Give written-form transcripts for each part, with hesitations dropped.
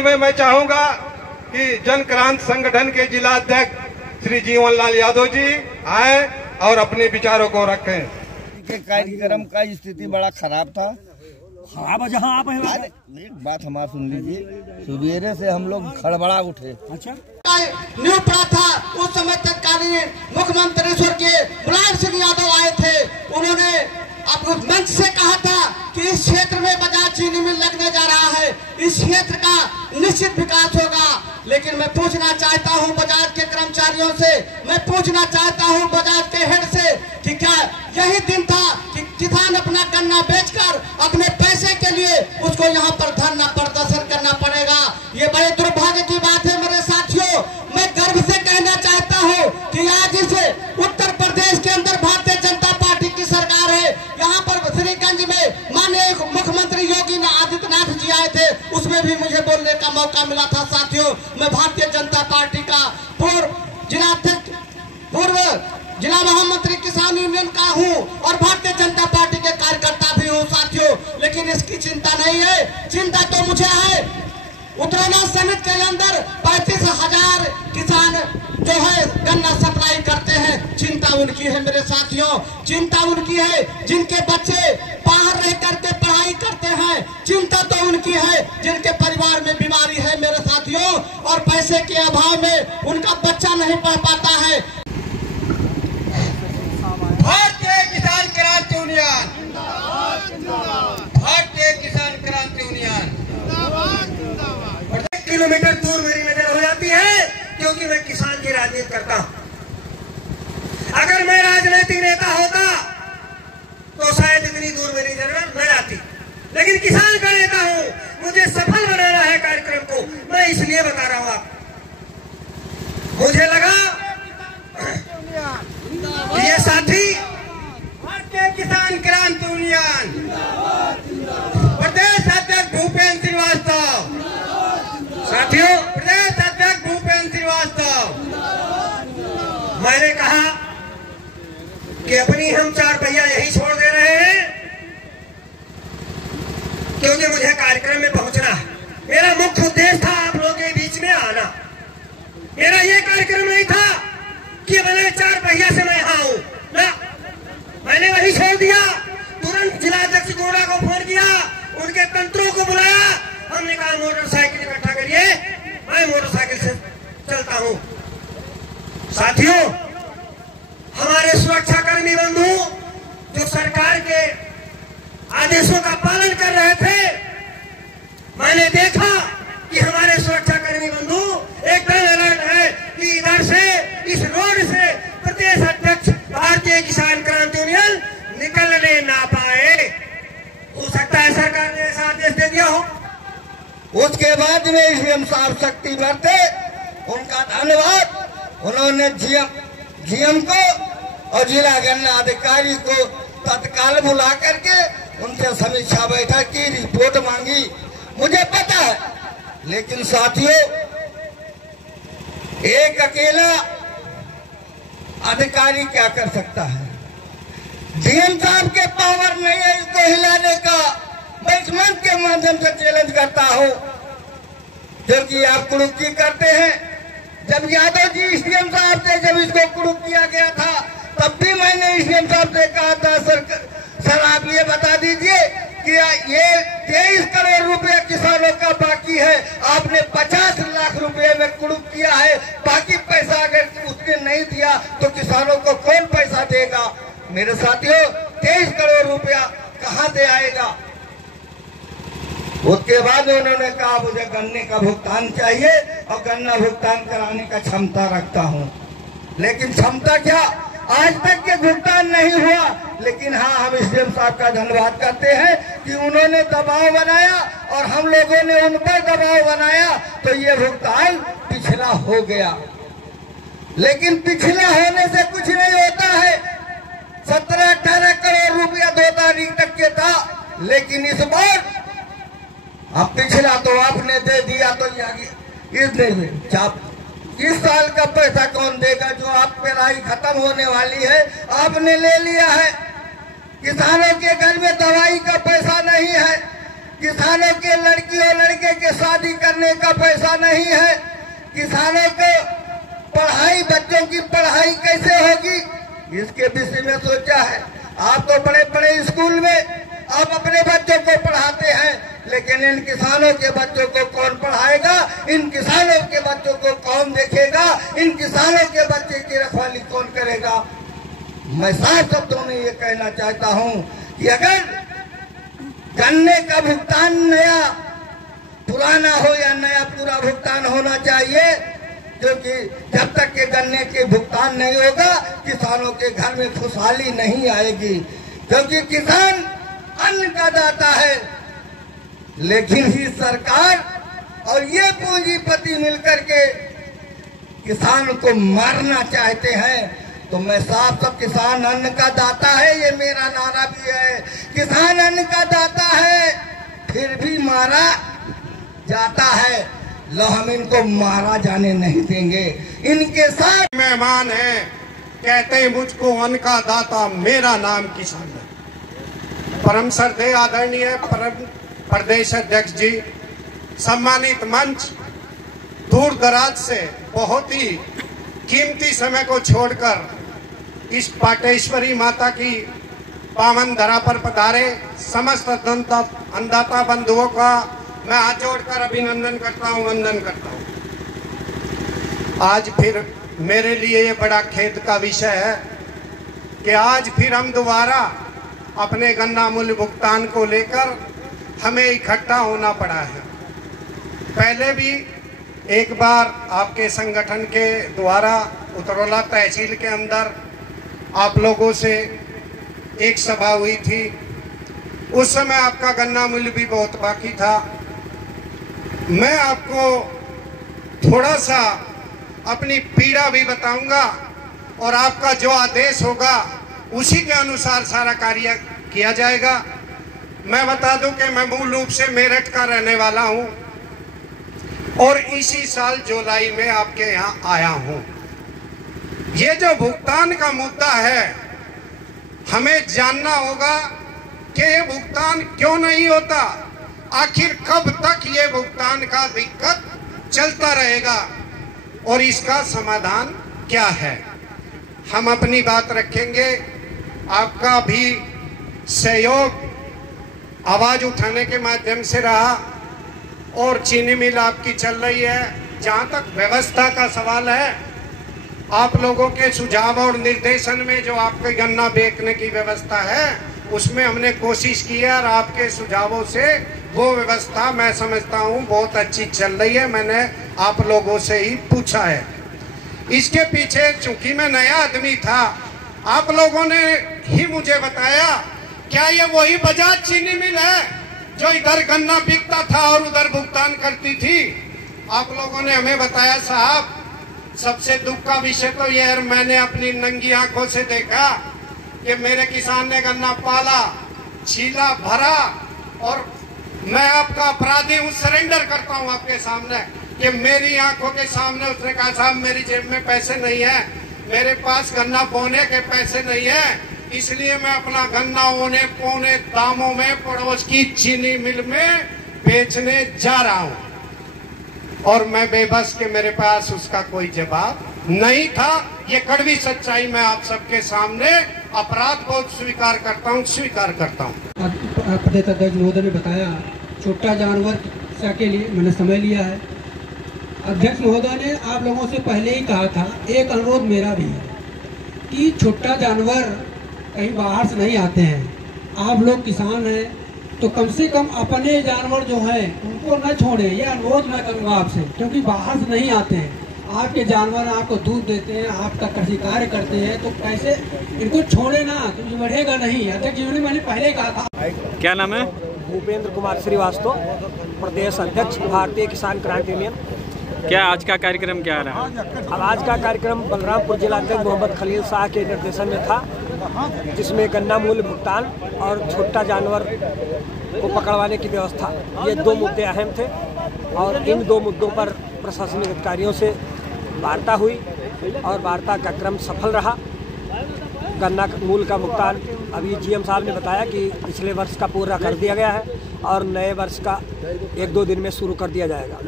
मंच में मैं चाहूंगा कि जन क्रांति संगठन के जिला अध्यक्ष श्री जीवन लाल यादव जी आए और अपने विचारों को रखें। कार्यक्रम का स्थिति बड़ा खराब था। खराब जहाँ आप हैं। एक बात हमारा सुन लीजिए, सवेरे से हम लोग खड़बड़ा उठे। अच्छा, न्यू पड़ा था उस समय तत्कालीन मुख्यमंत्री स्वर्गीय मुलायम सिंह यादव आए थे। उन्होंने अपने मंच से कहा था कि इस क्षेत्र में बजाज चीनी मिल लगने जा रहा है, इस क्षेत्र का निश्चित विकास होगा। लेकिन मैं पूछना चाहता हूं बजाज के कर्मचारियों से, मैं पूछना चाहता हूं बजाज के हेड से कि क्या यही दिन था कि किसान अपना गन्ना बेचकर अपने पैसे के लिए उसको यहाँ पर धरना प्रदर्शन करना पड़ेगा। ये बड़े दुर्भाग्य की बात है मेरे साथियों। मैं गर्व से कहना चाहता हूँ कि आज इस उत्तर प्रदेश के अंदर भारतीय जनता पार्टी की सरकार है। यहाँ पर श्रीगंज में माननीय मुख्यमंत्री योगी आदित्यनाथ जी आए थे, उसमें भी मुझे बोलने का मौका मिला था। साथियों, मैं भारतीय जनता पार्टी का पूर्व जिलाध्यक्ष, पूर्व जिला महामंत्री किसान यूनियन का हूँ और भारतीय जनता पार्टी के कार्यकर्ता भी हूँ साथियों। लेकिन इसकी चिंता नहीं है, चिंता तो मुझे है। उत्तराना समिति के अंदर 35,000 किसान जो है गन्ना सप्लाई करते हैं। चिंता उनकी है मेरे साथियों, चिंता उनकी है जिनके बच्चे बाहर रह करके पढ़ाई करते हैं। चिंता तो उनकी है जिनके परिवार में बीमारी है मेरे साथियों, और पैसे के अभाव में उनका बच्चा नहीं पढ़ पाता है। भारतीय किसान क्रांति यूनियन, भारतीय किसान क्रांति यूनियन। 1 किलोमीटर दूर मेरी नजर हो जाती है क्योंकि मैं किसान की राजनीति करता हूं। अगर मैं राजनीतिक नेता होता तो शायद इतनी दूर मेरी जरूरत न आती, लेकिन किसान का नेता हूं, मुझे सफल बनाना है कार्यक्रम को, मैं इसलिए बता रहा हूं। मुझे लगा ये साथी भारतीय किसान क्रांति यूनियन प्रदेश अध्यक्ष भूपेंद्र श्रीवास्तव, साथियों प्रदेश अध्यक्ष भूपेंद्र श्रीवास्तव, मैंने कहा कि अपनी हम 4 पहिया यही छोड़ दे रहे हैं क्योंकि मुझे कार्यक्रम में पहुंचना है। मेरा मुख्य उद्देश्य था आप लोगों के बीच में आना। मेरा ये कार्यक्रम नहीं था कि मैंने 4 पहिया से मैं यहाँ हूँ ना, मैंने वही छोड़ दिया। तुरंत जिलाध्यक्ष गोड़ा को फोन किया, उनके तंत्रों को बुलाया, हमने कहा मोटरसाइकिल इकट्ठा करिए, मैं मोटरसाइकिल से चलता हूँ। साथियों, हमारे सुरक्षाकर्मी बंधु जो सरकार के आदेशों का पालन कर रहे थे, मैंने देखा कि हमारे सुरक्षाकर्मी बंधु एकदम अलर्ट है कि इधर से इस रोड से प्रदेश अध्यक्ष भारतीय किसान क्रांति यूनियन निकलने ना पाए। हो सकता है सरकार ने ऐसा आदेश दे दिया हो। उसके बाद में इसमें साफ शक्ति बरते, उनका धन्यवाद। उन्होंने जीएम को और जिला गन्ना अधिकारी को तत्काल बुला करके उनसे समीक्षा बैठक की, रिपोर्ट मांगी। मुझे पता है, लेकिन साथियों एक अकेला अधिकारी क्या कर सकता है? जीएम साहब के पावर नहीं है इसको हिलाने का। मैं इस मंच के माध्यम से चैलेंज करता हूं, क्योंकि आप कुड़ुकी करते हैं। जब यादव जी सीएम साहब से जब इसको कुड़ुक किया गया था, तब भी मैंने सीएम साहब से कहा था सर आप ये बता दीजिए कि ये 23 करोड़ रुपए किसानों का बाकी है, आपने 50 लाख रुपए में कुड़ुक किया है, बाकी पैसा अगर उसने नहीं दिया तो किसानों को कौन पैसा देगा? मेरे साथियों, 23 करोड़ रुपया कहां से आएगा? उसके बाद उन्होंने कहा मुझे गन्ने का भुगतान चाहिए और गन्ना भुगतान कराने का क्षमता रखता हूं। लेकिन क्षमता क्या, आज तक के भुगतान नहीं हुआ। लेकिन हाँ, हम सीएम साहब का धन्यवाद करते हैं कि उन्होंने दबाव बनाया और हम लोगों ने उन पर दबाव बनाया तो ये भुगतान पिछला हो गया। लेकिन पिछला होने से कुछ नहीं होता है। 17-18 करोड़ रुपया 2 तारीख तक के था, लेकिन इस बार अब पिछला तो आपने दे दिया तो इस साल का पैसा कौन देगा? जो आप पेराई खत्म होने वाली है आपने ले लिया है। किसानों के घर में दवाई का पैसा नहीं है, किसानों के लड़की और लड़के के शादी करने का पैसा नहीं है। किसानों को पढ़ाई, बच्चों की पढ़ाई कैसे होगी, इसके विषय में सोचा है। आप तो बड़े बड़े स्कूल में आप अपने बच्चों को पढ़ाते हैं, लेकिन इन किसानों के बच्चों को कौन पढ़ाएगा, इन किसानों के बच्चों को कौन देखेगा, इन किसानों के बच्चे की रखवाली कौन करेगा। मैं साफ शब्दों में ये कहना चाहता हूँ कि अगर गन्ने का भुगतान नया पुराना हो या नया पूरा भुगतान होना चाहिए, क्योंकि जब तक के गन्ने के भुगतान नहीं होगा किसानों के घर में खुशहाली नहीं आएगी। क्योंकि किसान अन्न का दाता है, लेकिन ही सरकार और ये पूंजीपति मिलकर के किसान को मारना चाहते हैं। तो मैं साफ सब किसान अन्न का दाता है, ये मेरा नारा भी है। किसान अन्न का दाता है, फिर भी मारा जाता है। लो हम इनको मारा जाने नहीं देंगे। इनके साथ मेहमान हैं, कहते हैं मुझको अन्न का दाता, मेरा नाम किसान है। परम श्रद्धेय आदरणीय परम प्रदेश अध्यक्ष जी, सम्मानित मंच, दूर दराज से बहुत ही कीमती समय को छोड़कर इस पाटेश्वरी माता की पावन धरा पर पधारे समस्त अन्नदाता बंधुओं का मैं हाथ जोड़कर अभिनंदन करता हूं, वंदन करता हूं। आज फिर मेरे लिए ये बड़ा खेद का विषय है कि आज फिर हम दोबारा अपने गन्ना मूल्य भुगतान को लेकर हमें इकट्ठा होना पड़ा है। पहले भी एक बार आपके संगठन के द्वारा उतरौला तहसील के अंदर आप लोगों से एक सभा हुई थी। उस समय आपका गन्ना मूल्य भी बहुत बाकी था। मैं आपको थोड़ा सा अपनी पीड़ा भी बताऊंगा और आपका जो आदेश होगा उसी के अनुसार सारा कार्य किया जाएगा। मैं बता दूं कि मैं मूल रूप से मेरठ का रहने वाला हूं और इसी साल जुलाई में आपके यहाँ आया हूं। ये जो भुगतान का मुद्दा है, हमें जानना होगा कि ये भुगतान क्यों नहीं होता, आखिर कब तक ये भुगतान का दिक्कत चलता रहेगा और इसका समाधान क्या है। हम अपनी बात रखेंगे, आपका भी सहयोग आवाज उठाने के माध्यम से रहा और चीनी मिल आपकी चल रही है। जहाँ तक व्यवस्था का सवाल है, आप लोगों के सुझाव और निर्देशन में जो आपके गन्ना बेचने की व्यवस्था है उसमें हमने कोशिश की है और आपके सुझावों से वो व्यवस्था मैं समझता हूँ बहुत अच्छी चल रही है। मैंने आप लोगों से ही पूछा है। इसके पीछे चूंकि मैं नया आदमी था, आप लोगों ने ही मुझे बताया, क्या ये वही बजाज चीनी मिल है जो इधर गन्ना बिकता था और उधर भुगतान करती थी? आप लोगों ने हमें बताया साहब, सबसे दुख का विषय तो यह है, मैंने अपनी नंगी आंखों से देखा कि मेरे किसान ने गन्ना पाला, छीला, भरा और मैं आपका अपराधी हूँ, सरेंडर करता हूँ आपके सामने कि मेरी आंखों के सामने उसने कहा साहब मेरी जेब में पैसे नहीं है, मेरे पास गन्ना बोने के पैसे नहीं है, इसलिए मैं अपना गन्ना औने पौने दामों में पड़ोस की चीनी मिल में बेचने जा रहा हूँ। और मैं बेबस के मेरे पास उसका कोई जवाब नहीं था। ये कड़वी सच्चाई मैं आप सबके सामने अपराध बहुत स्वीकार करता हूँ। प्रदेश अध्यक्ष महोदय ने बताया छोटा जानवर के लिए मैंने समय लिया है। अध्यक्ष महोदय ने आप लोगों से पहले ही कहा था, एक अनुरोध मेरा भी है कि छोटा जानवर कहीं बाहर से नहीं आते हैं। आप लोग किसान हैं तो कम से कम अपने जानवर जो हैं उनको न छोड़े, ये अनुरोध मैं करूँगा आपसे, क्योंकि बाहर से नहीं आते हैं। आपके जानवर आपको दूध देते हैं, आपका कृषि कार्य करते हैं, तो कैसे इनको छोड़े ना, तो बढ़ेगा नहीं। अध्यक्ष जी ने मैंने पहले कहा था। क्या नाम है? भूपेंद्र कुमार श्रीवास्तव, प्रदेश अध्यक्ष भारतीय किसान क्रांति यूनियन। क्या आज का कार्यक्रम क्या रहा? अब आज का कार्यक्रम बलरामपुर जिलाध्यक्ष मोहम्मद खलील शाह के निर्देशन में था, जिसमें गन्ना मूल्य भुगतान और छोटा जानवर को पकड़वाने की व्यवस्था, ये दो मुद्दे अहम थे और इन दो मुद्दों पर प्रशासनिक अधिकारियों से वार्ता हुई और वार्ता का क्रम सफल रहा। गन्ना मूल्य का भुगतान अभी जीएम साहब ने बताया कि पिछले वर्ष का पूरा कर दिया गया है और नए वर्ष का 1-2 दिन में शुरू कर दिया जाएगा,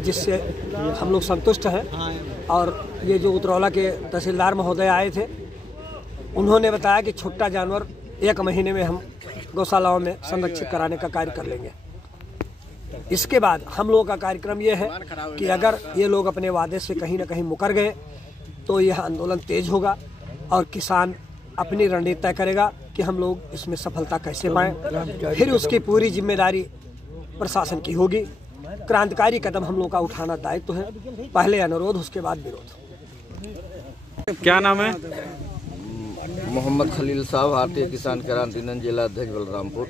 जिससे हम लोग संतुष्ट हैं। और ये जो उतरौला के तहसीलदार महोदय आए थे, उन्होंने बताया कि छोटा जानवर 1 महीने में हम गौशालाओं में संरक्षित कराने का कार्य कर लेंगे। इसके बाद हम लोगों का कार्यक्रम ये है कि अगर ये लोग अपने वादे से कहीं ना कहीं मुकर गए तो यह आंदोलन तेज होगा और किसान अपनी रणनीति तय करेगा कि हम लोग इसमें सफलता कैसे पाएं। फिर उसकी पूरी जिम्मेदारी प्रशासन की होगी। क्रांतिकारी कदम हम लोग का उठाना दायित्व है। पहले अनुरोध, उसके बाद विरोध। क्या नाम है? मोहम्मद खलील साहब, भारतीय किसान क्रांति मंच जिला अध्यक्ष बलरामपुर।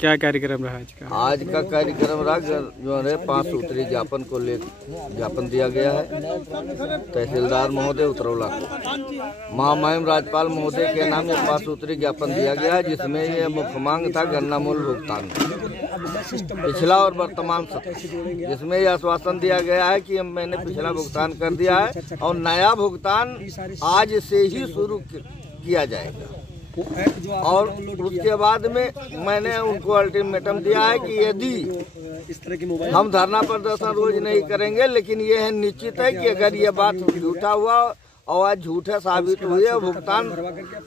क्या कार्यक्रम रहा आज का कार्यक्रम रहा जो है 5 सूत्री ज्ञापन को ले ज्ञापन दिया गया है तहसीलदार महोदय उतरौला को। महामहिम राज्यपाल महोदय के नाम ये 5 सूत्री ज्ञापन दिया गया है, जिसमें ये मुख्य मांग था गन्ना मूल्य भुगतान पिछला और वर्तमान सत्र, जिसमें यह आश्वासन दिया गया है कि मैंने पिछला भुगतान कर दिया है और नया भुगतान आज से ही शुरू किया जाएगा। और उसके बाद में मैंने उनको अल्टीमेटम दिया है कि यदि हम धरना प्रदर्शन रोज नहीं करेंगे, लेकिन ये है निश्चित है कि अगर ये बात झूठा हुआ और आज झूठा साबित हुई है, भुगतान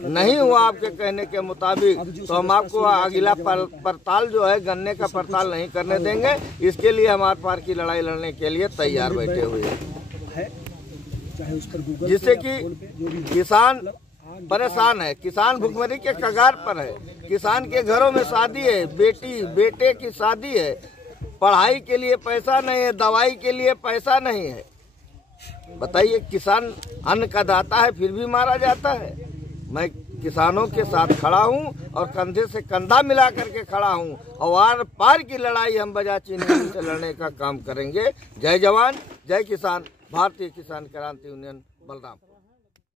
नहीं हुआ आपके कहने के मुताबिक, तो हम आपको अगला पड़ताल जो है गन्ने का पड़ताल नहीं करने देंगे। इसके लिए हम आर पार की लड़ाई लड़ने के लिए तैयार बैठे हुए हैं, जिससे कि किसान परेशान है, किसान भुखमरी के कगार पर है। किसान के घरों में शादी है, बेटे की शादी है, पढ़ाई के लिए पैसा नहीं है, दवाई के लिए पैसा नहीं है। बताइए, किसान अन्न का दाता है फिर भी मारा जाता है। मैं किसानों के साथ खड़ा हूं और कंधे से कंधा मिला करके खड़ा हूं और आर पार की लड़ाई हम बजाज चीनी से लड़ने का काम करेंगे। जय जवान, जय किसान, भारतीय किसान क्रांति यूनियन बलराम।